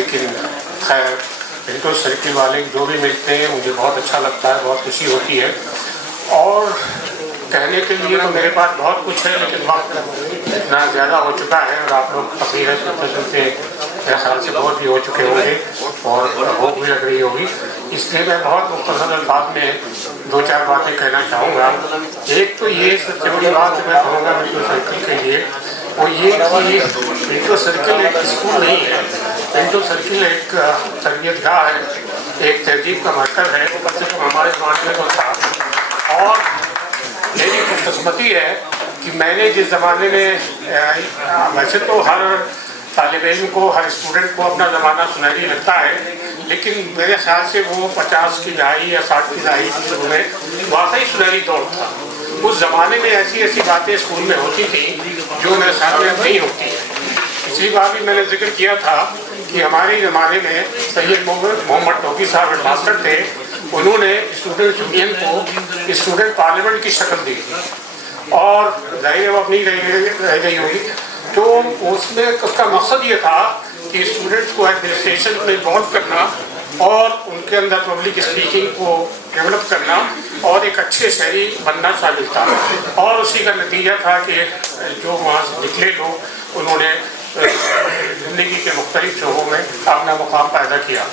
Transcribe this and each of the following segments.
लेकिन खैर inter circle वाले जो भी मिलते हैं मुझे बहुत अच्छा लगता है, बहुत खुशी होती है। और कहने के लिए तो मेरे पास बहुत कुछ है, लेकिन वक्त इतना ज़्यादा हो चुका है और आप लोग तकरीर सुनते मेरे ख्याल से बहुत भी हो चुके होंगे और भूख भी लग रही होगी, इसलिए मैं बहुत मुख्तसर अल्फाज में 2-4 बातें कहना चाहूँगा। एक तो ये सबसे बड़ी बात मैं कहूँगा इंटर सर्किल के लिए, वो ये कि इंटर सर्किल एक स्कूल नहीं है, इंटर सर्किल एक तरबियतगाह है, एक तहजीब का मरकज़ है। वो बच्चे को हमारे ज़माने में तो था। और मेरी खुशकिस्मती है कि मैंने जिस ज़माने में, वैसे तो हर तालिब इल्म को, हर स्टूडेंट को अपना ज़माना सुनहरी लगता है, लेकिन मेरे ख्याल से वो 50 की दहाई या 60 की दहाई की शुरू में वाकई सुनहरी दौर था। उस ज़माने में ऐसी ऐसी बातें स्कूल में होती थी जो मेरे सामने नहीं होती है। पिछली बार भी मैंने जिक्र किया था कि हमारे ज़माने में सैयद मोहम्मद टोकी साहब हेडमास्टर थे, उन्होंने स्टूडेंट यूनियन को स्टूडेंट पार्लियामेंट की शक्ल दी और जाहिर वो अपनी रह गई होगी। तो उसमें उसका मकसद ये था कि स्टूडेंट्स को एडमिनिस्ट्रेशन में इन्वॉल्व करना और उनके अंदर पब्लिक स्पीकिंग को डेवलप करना और एक अच्छे शहरी बनना शामिल था। और उसी का नतीजा था कि जो वहाँ से निकले लोग, उन्होंने ज़िंदगी के मुख्तलिफ शोबों में अपना मुकाम पैदा किया।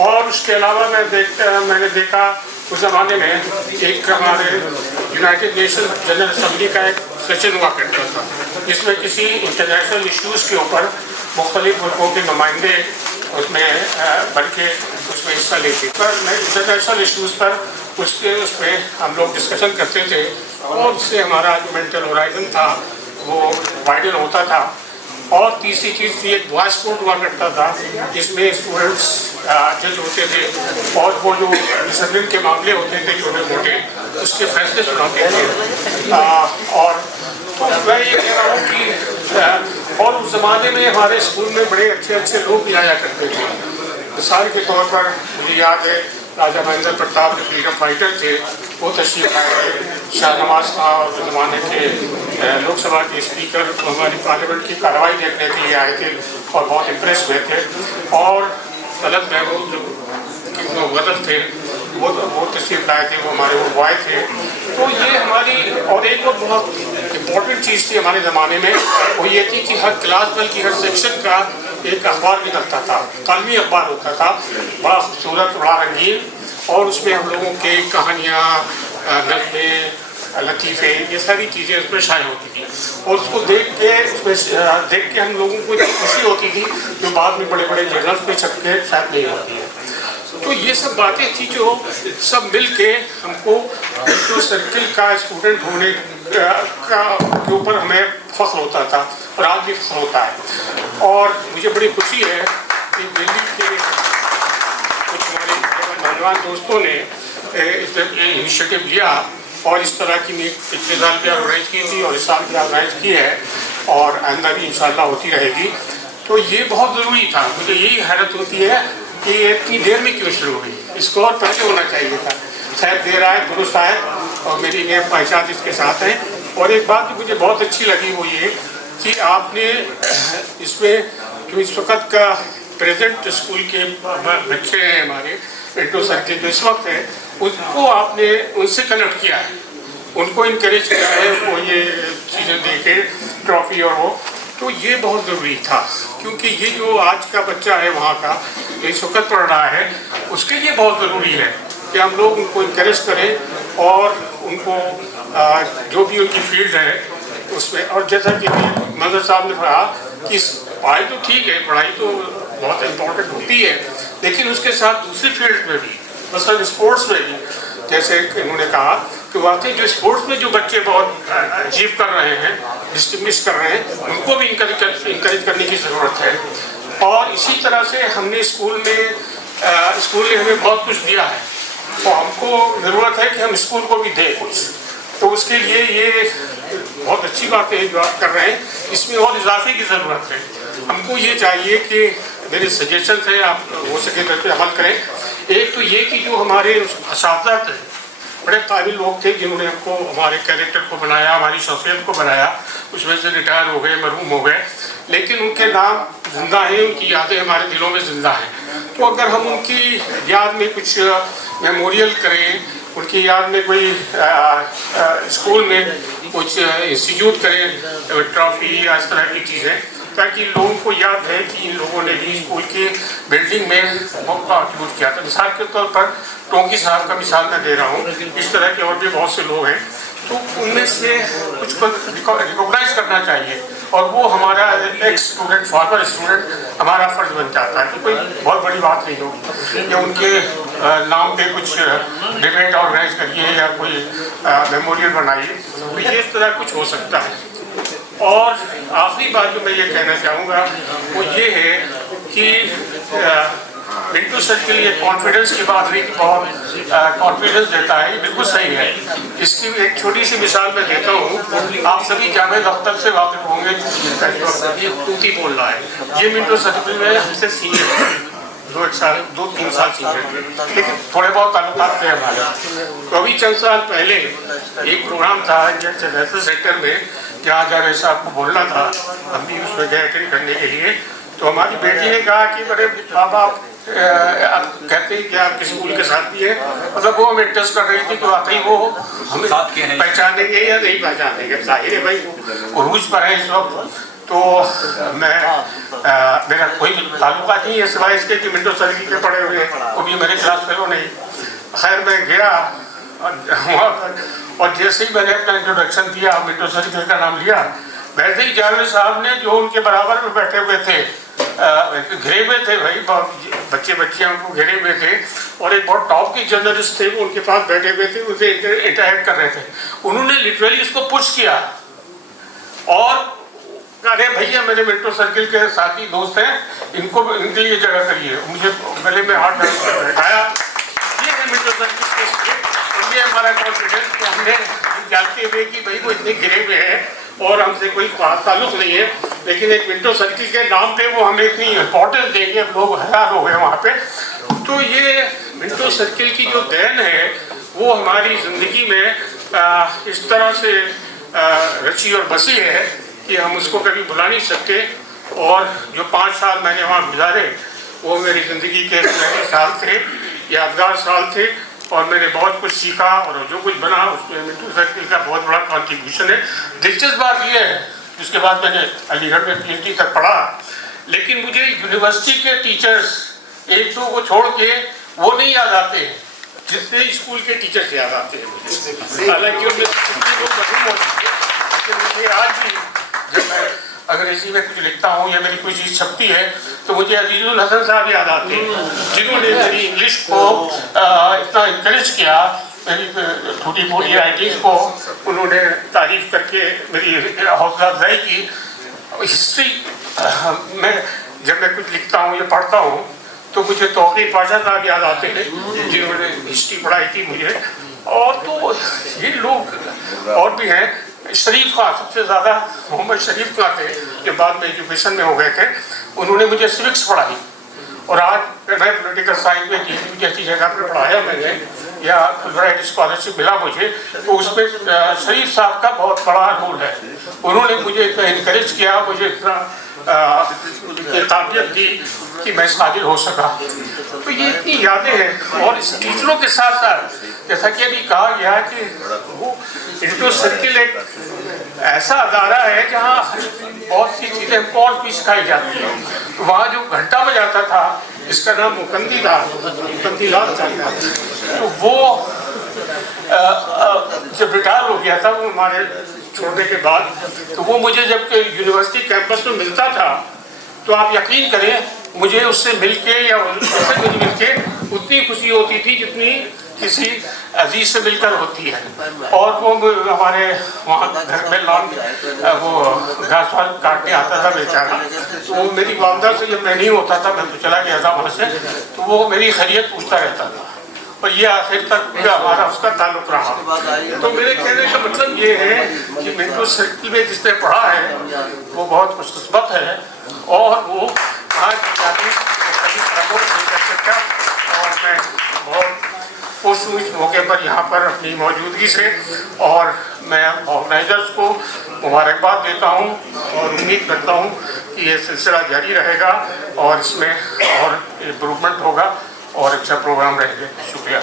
और उसके अलावा मैंने देखा उस ज़माने में एक हमारे यूनाइटेड नेशन जनरल असम्बली का एक सेशन हुआ करता था, जिसमें किसी इंटरनेशनल इश्यूज़ के ऊपर मुख्तलिफ मुल्कों के नुमाइंदे उसमें बढ़ के उसमें हिस्सा लेते। पर इंटरनेशनल इश्यूज़ पर उसमें हम लोग डिस्कशन करते थे और उससे हमारा जो मेंटल होराइजन था वो वाइडन होता था। और तीसरी चीज़ थी, एक वॉइस कोर्ट हुआ करता था जिसमें स्टूडेंट्स जज होते थे और वो जो डिसिप्लिन के मामले होते थे छोटे मोटे, उसके फैसले सुनाते थे। और तो मैं ये कह रहा हूँ कि और उस ज़माने में हमारे स्कूल में बड़े अच्छे अच्छे लोग भी आया करते थे। मिसाल के तौर पर मुझे याद है राजा महेंद्र प्रताप जो फ्रीडम फाइटर थे, वो तशरीफ आए। शाहनवाज खां उस ज़माने के लोकसभा के स्पीकर हमारी पार्लियामेंट की कार्रवाई देखने के लिए आए थे और बहुत इम्प्रेस हुए थे। और तलत महमूद जो गदर थे वो तशरीफ लाए थे, वो हमारे वो बॉय थे। तो ये हमारी और एक और बहुत इम्पोर्टेंट चीज़ थी हमारे ज़माने में, वो ये थी कि हर क्लास बल्कि हर सेक्शन का एक अखबार निकलता था, कलमी अखबार होता था, बड़ा खूबसूरत, बड़ा रंगीन। और उसमें हम लोगों के कहानियाँ, नज़्मे, लतीफ़े, ये सारी चीज़ें उसमें शामिल होती थी। और उसको देख के हम लोगों को इतनी खुशी होती थी जो बाद में बड़े बड़े जर्नल्स में छप के शायद नहीं होती है। तो ये सब बातें थी जो सब मिल के हमको इंटर सर्किल का स्टूडेंट होने के ऊपर हमें फ़ख्र होता था और आज भी फ़ख्र होता है। और मुझे बड़ी खुशी है कि दिल्ली के कुछ हमारे नौजवान दोस्तों ने इस इनिशिएटिव लिया और इस तरह की पिछले साल भी ऑर्गेनाइज की थी और इस साल भी ऑर्गेनाइज की है और आइंदा भी इंशाल्लाह होती रहेगी। तो ये बहुत ज़रूरी था। मुझे यही हैरत होती है कि इतनी देर में क्यों शुरू हुई, इसको और पहले होना चाहिए था। शायद देर आए दुरुस्त आए और मेरी ये पहचान इसके साथ है। और एक बात जो मुझे बहुत अच्छी लगी वो ये कि आपने इसमें जो इस वक्त का प्रेजेंट स्कूल के बच्चे हैं हमारे इंटर सर्किल जो इस वक्त है, उसको आपने उनसे कनेक्ट किया है, उनको इनकरेज किया है, वो ये चीज़ें दे के ट्रॉफी और वो। तो ये बहुत ज़रूरी था क्योंकि ये जो आज का बच्चा है वहाँ का जो इस वक्त पढ़ रहा है, उसके लिए बहुत ज़रूरी है कि हम लोग उनको इनकरेज करें और उनको जो भी उनकी फील्ड है उसमें। और जैसा कि मंजर साहब ने कहा कि पढ़ाई तो ठीक है, पढ़ाई तो बहुत इम्पोर्टेंट होती है, लेकिन उसके साथ दूसरी फील्ड में भी, मसलन स्पोर्ट्स में भी, जैसे इन्होंने कहा कि वाकई जो स्पोर्ट्स में जो बच्चे बहुत अचीव कर रहे हैं, डिस्टिंग्विश कर रहे हैं, उनको भी इंकरेज करने की ज़रूरत है। और इसी तरह से हमने स्कूल ने हमें बहुत कुछ दिया है, तो हमको ज़रूरत है कि हम स्कूल को भी दें कुछ। तो उसके लिए ये बहुत अच्छी बात है जो आप कर रहे हैं, इसमें और इजाफे की ज़रूरत है। हमको ये चाहिए कि मेरे सजेशन है, आप हो सके तो पे अमल करें। एक तो ये कि जो हमारे असातिज़ा थे बड़े काबिल लोग थे जिन्होंने हमको हमारे कैरेक्टर को बनाया, हमारी शख्सियत को बनाया। उसमें से रिटायर हो गए, मरहूम हो गए, लेकिन उनके नाम जिंदा हैं, उनकी यादें हमारे दिलों में जिंदा हैं। तो अगर हम उनकी याद में कुछ मेमोरियल करें, उनकी याद में कोई स्कूल में कुछ इंस्टीट्यूट करें, ट्रॉफी या इस तरह की चीज़ें, ताकि लोगों को याद है कि इन लोगों ने भी स्कूल की बिल्डिंग में बहुत कंट्रीब्यूट किया था। मिसाल के तौर पर टोंकी साहब का मिसाल मैं दे रहा हूँ, इस तरह के और भी बहुत से लोग हैं। तो उनमें से कुछ को रिकॉग्नाइज करना चाहिए, और वो हमारा एक स्टूडेंट, फॉर्मर स्टूडेंट, हमारा फर्ज बन जाता है कि कोई बहुत बड़ी बात नहीं होगी या उनके नाम पे कुछ डिबेट ऑर्गेनाइज करिए या कोई मेमोरियल बनाइए, तो ये इस तरह कुछ हो सकता है। और आखिरी बात जो मैं ये कहना चाहूँगा वो ये है कि मिंटू सर के लिए कॉन्फिडेंस की बात हुई कि बहुत कॉन्फिडेंस देता है, ये बिल्कुल सही है। इसकी एक छोटी सी मिसाल मैं देता हूँ। आप सभी जामे दफ्तर से वाकिफ होंगे, तूती बोल रहा है, ये मिंटू सर में हमसे सीनियर है, 2-3 साल सीनियर थे, लेकिन थोड़े बहुत ताल्लुकात थे हमारे। तो अभी चंद साल पहले एक प्रोग्राम था जैसे सेक्टर में, जहाँ जावेद साहब को बोलना था, हम भी उसमें गए अटेंड करने के लिए। तो हमारी बेटी ने कहा कि बड़े बाबा आप कहते हैं कि आपके स्कूल के साथ भी है, मतलब वो हमें टेस्ट कर रही थी कि वाकई वो हमें पहचानेंगे या नहीं पहचानेंगे। जाहिर है भाई उरूज पर है इस वक्त, तो मैं मेरा कोई ताल्लुका नहीं है सिवाय इसके कि मिंटू सर के पढ़े हुए हैं, वो भी मेरे क्लास फेलो नहीं। खैर मैं गया वहाँ पर, और जैसे ही मैंने अपना इंट्रोडक्शन दिया, मिंटू सर का नाम लिया, वैसे ही जावेद साहब ने जो उनके बराबर में बैठे हुए थे, घिरे हुए थे भाई, बच्चे बच्चियां उनको घिरे हुए थे, और एक बहुत टॉप के जर्नलिस्ट थे वो उनके पास बैठे हुए थे, उनसे इंटरेक्ट कर रहे थे। उन्होंने लिटरली इसको पुश किया और अरे भैया मेरे मिंटू सर्किल के साथी दोस्त हैं, इनके लिए जगह करिए। मुझे गले में हाथ बैठाया, ये है मिंटू सर्किल के स्टेट, ये हमारा कॉन्फिडेंस को हमने जानते हुए कि भाई वो इतने गिरे हुए हैं और हमसे कोई ताल्लुक नहीं है, लेकिन एक मिंटू सर्किल के नाम पे वो हमें इतनी इम्पोर्टेंस देंगे, लोग हैरान हो गए वहाँ पे। तो ये मिंटू सर्किल की जो देन है वो हमारी ज़िंदगी में इस तरह से रची और बसी है कि हम उसको कभी भुला नहीं सकते। और जो 5 साल मैंने वहाँ गुजारे वो मेरी ज़िंदगी के साल थे, यादगार साल थे, और मैंने बहुत कुछ सीखा, और जो कुछ बना उसमें मिंटू सर्किल का बहुत बड़ा कंट्रीब्यूशन है। दिलचस्प बात यह है, उसके बाद मैंने अलीगढ़ में PhD तक पढ़ा, लेकिन मुझे यूनिवर्सिटी के टीचर्स 1-2 को छोड़ के वो नहीं याद आते जितने स्कूल के टीचर्स याद आते हैं। हालांकि उनमें कितने लोग मशहूर होते हैं, लेकिन मुझे आज भी जब मैं अंग्रेजी में कुछ लिखता हूँ या मेरी कोई चीज़ छपती है तो मुझे अजीजुल हसन साहब याद आते हैं, जिन्होंने मेरी इंग्लिश को इतना इंकरेज किया, मेरी छोटी मोटी राइटिंग्स को उन्होंने तारीफ करके मेरी हौसला अफजाई की। हिस्ट्री में जब मैं कुछ लिखता हूँ या पढ़ता हूँ तो मुझे तौक़ीर पाशा साहब याद आते हैं, जिन्होंने हिस्ट्री पढ़ाई थी मुझे। और तो ये लोग और भी हैं, शरीफ खां सबसे ज़्यादा, मोहम्मद शरीफ खां थे जो बाद में एजुकेशन में हो गए थे, उन्होंने मुझे सिविक्स पढ़ाई, और आज मैं पॉलिटिकल साइंस में DCU जैसी जगह पर पढ़ाया मैंने, या फुलब्राइट स्कॉलरशिप मिला मुझे, तो उसमें शरीफ साहब का बहुत बड़ा रोल है। उन्होंने मुझे इतना इनकरेज किया, मुझे इतना काबिलियत दी कि मैं काबिल हो सका। तो ये इतनी यादें हैं। और इस टीचरों के साथ साथ जैसा कि अभी कहा गया कि वो मिंटू सर्किल एक ऐसा अदारा है जहाँ बहुत सी चीज़ें हमको और भी सिखाई जाती हैं। तो वहाँ जो घंटा बजाता था जिसका नाम मुकंदी था, मुकंदीलाल था, तो वो जब रिटायर हो गया था वो हमारे छोड़ने के बाद, तो वो मुझे जब यूनिवर्सिटी कैंपस में मिलता था तो आप यकीन करें मुझे उससे मिलके या उससे मिलके उतनी खुशी होती थी जितनी किसी अजीज से मिलकर होती है। और वो हमारे वहाँ घर में लॉन वो घास वाल काटने आता था बेचारा, तो वो मेरी वालदा से जब मैं नहीं होता था, मैं तो चला गया था वहाँ से, तो वो मेरी खैरियत पूछता रहता था, और ये आखिर तक हमारा उसका ताल्लुक रहा। तो मेरे कहने का मतलब ये है कि मिंटू सर्किल में जिसने पढ़ा है वो बहुत खुशकिस्मत है, और वो आज जाके कभी प्रमोट नहीं कर सकता। और मैं बहुत खुश हूँ इस मौके पर यहाँ पर अपनी मौजूदगी से, और मैं ऑर्गेनाइजर्स को मुबारकबाद देता हूँ और उम्मीद करता हूँ कि ये सिलसिला जारी रहेगा और इसमें और इम्प्रूवमेंट होगा और अच्छा प्रोग्राम रहेंगे। शुक्रिया।